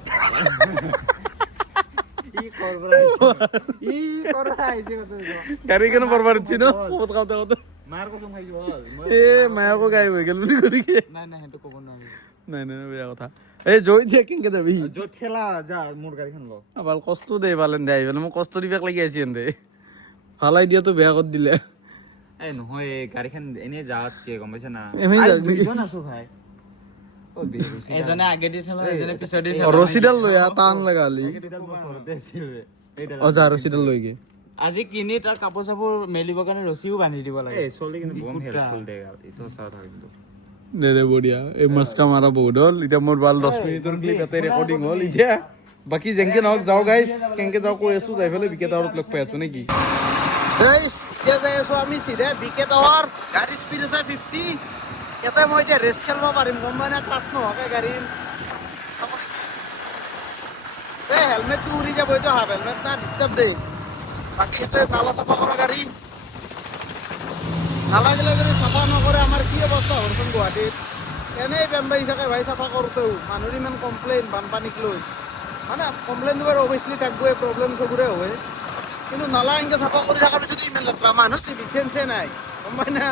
গাড়ী কেন বৰবাৰ হচ্ছে না কত খাওয়া দাওয়া মাৰ কসম খাইছো হল এ মায়াকো গাই হৈ গেল বুলি কৰি কি নাই নাই সেইটো ক'ব নোৱাৰি নাই নাই বেয়া কথা এই জয় দিয়ে কেঙ্গে যাবি য'ত ঠেলা যা মোৰ গাড়ীখন ল ভাল কষ্ট দে ভালেন দে আহিবলে মোক কষ্ট দিবাক লাগি আছি এনতে ভাল আইডিয়াটো বেয়া কৰি দিলে এই নহয় এই গাড়ীখন এনে যাৱাত কি গম পাইছা না এমনি যাক নেকি? দুইজন আছো ভাই ও বেৰুছি এজনে আগে দি ঠেলা এজনে পিছত দি ৰছীডাল লৈ আহ টান লগা হলি এইডাল মোৰ ঘৰতে আছিল এইডাল অ যা ৰছীডাল লৈ গে আজি কিনি তাৰ কাপোৰ চাপোৰ মেলিবৰ কাৰণে ৰছীও বান্ধি দিব লাগে এই চলি কিন্তু বম হেল্পফুল দে ইটো চাও থাক কিন্তু দে দে বঢ়িয়া এই মস্কা মাৰা বহুত হ'ল এতিয়া মোৰ ভাল 10 মিনিটৰ ক্লিপ এটাই ৰেকৰ্ডিং হ'ল এতিয়া বাকি যেনকে নহওক যাওঁ গাইছ কেনকে যাওঁ কৈ আছো যাই পেলাই বিকে টাৱাৰত লগ পাই আছো নেকি গাইছ এতিয়া যাই আছো আমি চিধা বিকে টাৱাৰ গাড়ী স্পীড আছে 50 ইয়াতে মই এতিয়া ৰেষ্ট খেলিব পাৰিম গম পাই না ক্লাছ নোহোৱাকে গাড়ীৰ এই হেলমেটটো উৰি যাব এইটো হাফ হেলমেট না ডিষ্টাৰ্ব দে বাকি এটা নালা চাফা কৰা গাড়ী নালাগিলে যদি চাফা নকৰে আমাৰ কি অৱস্থা হ'বচোন গুৱাহাটীত এনেই বেম্বাই থাকে ভাই চাফা কৰোঁতেও মানুহৰ ইমান কমপ্লেইন বানপানীক লৈ মানে কমপ্লেইনটো বাৰু অভিয়াছলি থাকিবই প্ৰব্লেম চবৰে হয় কিন্তু নালা এনেকৈ চাফা কৰি থকাৰ পিছত ইমান লেতেৰা মানুহ চিভিক চেঞ্চে নাই গম পাই না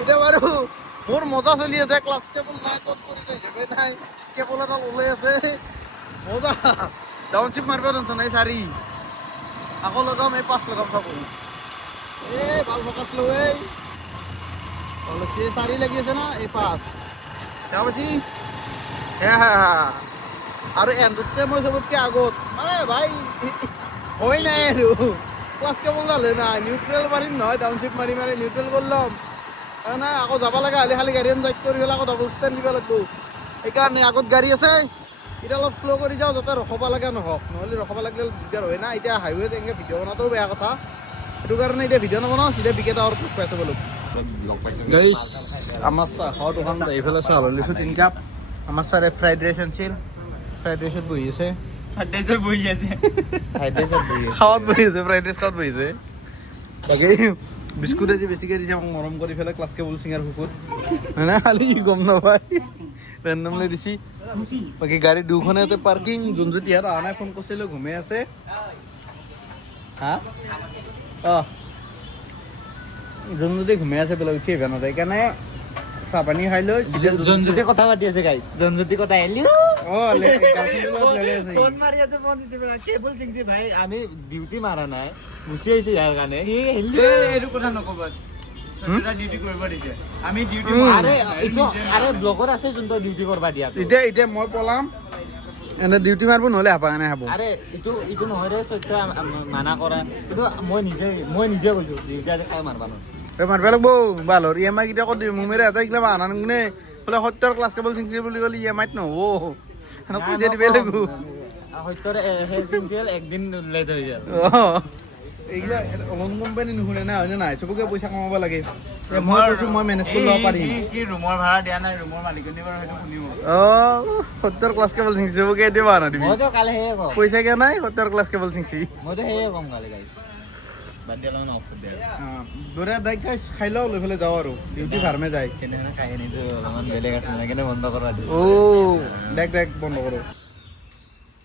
এতিয়া বাৰু মোৰ মজা চলি আছে ক্লাছ কেবল নাই ক'ত কৰি জেগাই নাই কেবল এডাল ওলাই আছে মজা ডাউনশ্বিপ মাৰিব টেনশ্যন নাই চাৰি আকৌ লগাম এই 5 লগাম চাব এই ভাল ফকাচ লো এই চাৰি লাগি আছে না এই 5 দেখা পাইছি আৰু এণ্ডতে মই চবতকৈ আগত মানে ভাই হয় নাই আৰু ক্লাছ কেবল ডালে নাই নিউট্ৰেল মাৰিম নহয় ডাউনশ্বিপ মাৰি মাৰি নিউট্ৰেল কৰি ল'ম নাই আকৌ যাব লগা হ'লে খালি গাড়ীখন জাইক কৰি পেলাই আকৌ ডাবল ষ্টেণ্ড দিব লাগিব সেইকাৰণে আগত গাড়ী আছে এতিয়া অলপ শ্ল' কৰি যাওঁ যাতে ৰখাব লগা নহওক নহ'লে ৰখাব লাগিলে দিগদাৰ হয় না এতিয়া হাইৱেত এনেকৈ ভিডিঅ' বনোৱাটোও বেয়া কথা সেইটো কাৰণে এতিয়া ভিডিঅ' নবনাওঁ চিধা বিকে টাৱাৰ খুৱাই থ'ব লাগিব গাইছ আমাৰ চাহ খোৱা দোকান এইফালে চাহ লৈ লৈছোঁ 3 কাপ আমাৰ ছাৰে ফ্ৰাইড ৰাইচ আনিছিল ফ্ৰাইড ৰাইচত বহি আছে ফাটেছে বহি আছে খাৱাত বহি আছে ফ্ৰাইড ৰাইচ খাৱাত বহি আছে বাকী বিস্কুট আজি বেছিকৈ দিছে মোক মৰম কৰি পেলাই ক্লাছ কেবল চিঙাৰ শুকুত মানে খালি গম নাপায় ৰেণ্ডমলি দিছি বাকী গাড়ী দুখনে ইয়াতে পাৰ্কিং যোনজুতি ইয়াত অহা নাই ফোন কৰিছিলোঁ ঘুমাই আছে হা অঁ যোনজুতি ঘুমাই আছে বোলে উঠি আহিব নোৱাৰে সেইকাৰণে চাহ পানী খাই লৈ জনজ্যোতি কথা পাতি আছে গাইছ জনজ্যোতি কথা এলি ফোন মাৰি আছে ফোন দিছে কেবল চিংছি ভাই আমি ডিউটি মাৰা নাই গুচি আহিছো ইয়াৰ কাৰণে সি এইটো কথা নকবা ডিউটি কৰিব দিছে আমি ডিউটি আৰে ব্লগত আছে যোনটো ডিউটি কৰবা দিয়া এতিয়া মই পলাম এনে ডিউটি মাৰিব নহ'লে হাপা কাৰণে খাব আৰে ইটো নহয় ৰে সত্য মানা কৰা কিন্তু মই নিজে কৈছো ডিউটি আজি খাই মাৰবা নহয় মাৰিব লাগব বালৰ EMI কেইটা ক'ত দিম মোৰ এটা এইগিলা আনা নে বোলে সত্যৰ ক্লাছ কেবল চিংচি বুলি ক'লে EMIত নহ'ব সেনে পইচা দিবই লাগিব সত্যৰ এচেনচিয়েল একদিন লেট হৈ যায় এইগিলা লোন কোম্পানী নুশুনে না হয়নে নাই চবকে পইচা কমাব লাগে মই কৈছো মই মেনেজ কৰি ল'ব পাৰিম কি ৰুমৰ ভাড়া দিয়া নাই ৰুমৰ মালিকনী বাৰু সেইটো শুনিব সত্যৰ ক্লাছ কেবল চিংচি চবকে দিব আনা দিবি মইতো কালি সেয়ে কম পইচা কিয় নাই সত্যৰ ক্লাছ কেবল চিংচি মইতো সেয়ে কম কালি গাইছ বাদ দিয়া ন দৌৰা দাইক খাই লওঁ লৈ পেলাই যাওঁ আৰু ডিউটি ফাৰ্মে যায় কেনেহেনে কাহিনীটো অলপমান বেলেগ আছে কেনে বন্ধ কৰা দিওঁ দেখ বন্ধ কৰোঁ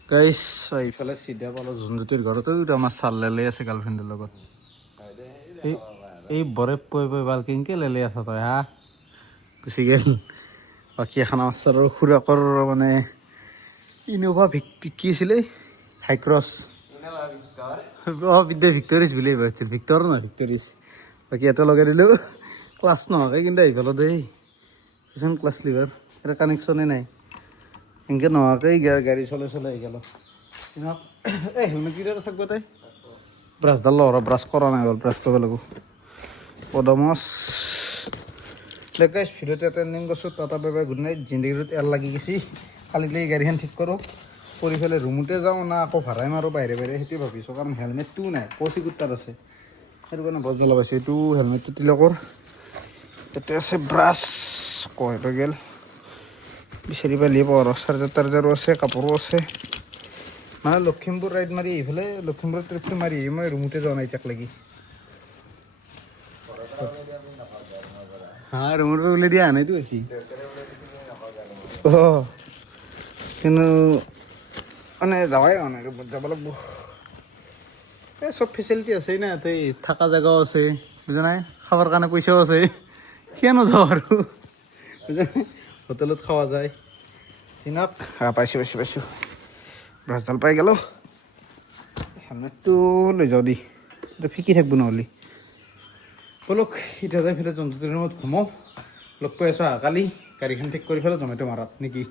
গাইছ এইফালে চিধা পালোঁ জোনজ্যোতিৰ ঘৰতো আমাৰ চাল লেলে আছে গাৰ্লফ্ৰেণ্ডৰ লগত এই বৰে পই ভাল কেনেকৈ লেলে আছা তই হা গুচি গেল বাকী এখন আমাৰ খুৰাকৰ মানে ইন'ভা কি আছিলে হাইক্ৰছ ভিক্টৰিছ বুলি ভাবিছিল ভিক্টৰ নহয় ভিক্টৰিছ বাকী এটা লগাই দিলোঁ ক্লাছ নোহোৱাকৈ কিন্তু আহি পেলো দেই কিছুমান ক্লাছ লিভাৰ এটা কানেকশ্যনে নাই এনেকৈ নোহোৱাকৈ গাড়ী চলাই আহি গেল এই হেলমেট কেইটা থাকিব তাই ব্ৰাছডাল লওঁ ব্ৰাছ কৰা নাই বাৰু ব্ৰাছ কৰিব লাগিব পদমছ গাইছ ভিডিঅ'টো এটেণ্ডিং কৰিছোঁ tata bye bye good night জিন্দগীটোত এৰ লাগি গৈছে কালিলৈ গাড়ীখন ঠিক কৰোঁ কৰি পেলাই ৰুমতে যাওঁ না আকৌ ভাড়াই মাৰোঁ বাহিৰে সেইটোৱে ভাবিছোঁ কাৰণ হেলমেটটোও নাই কচি কুৰ্তাত আছে সেইটো কাৰণে গছ জ্বলা পাইছোঁ এইটো হেলমেটটো তিলকৰ ইয়াতে আছে ব্ৰাছ কয়টো গেল বিচাৰি পালিয়ে পাওঁ আৰু চাৰ্জাৰো আছে কাপোৰো আছে মানে লখিমপুৰ ৰাইড মাৰি এইফালে লখিমপুৰ ট্ৰিপটো মাৰি মই ৰুমতে যোৱা নাই এতিয়াক লাগি হা ৰুমৰ পৰা উলিয়াই দিয়া নাইতো বেছি কিন্তু মানে যাৱাই হোৱা নাই ৰুমত যাব লাগিব এই চব ফেচিলিটি আছেই না ইয়াতে থকা জেগাও আছে বুজা নাই খাবৰ কাৰণে পইচাও আছে কিয় নাযাওঁ আৰু বুজা নাই হোটেলত খোৱা যায় চিনক পাইছোঁ ব্ৰাছডাল পাই গেল হেলমেটটো লৈ যাওঁ দি এইটো ফিকি থাকিব নহ'লে বলক এতিয়া যাই ফেলে জন্তুটোৰ ৰুমত ঘুমাওঁ লগ পাই আছোঁ কালি গাড়ীখন ঠিক কৰি পেলাই জমেটো মাৰাত নেকি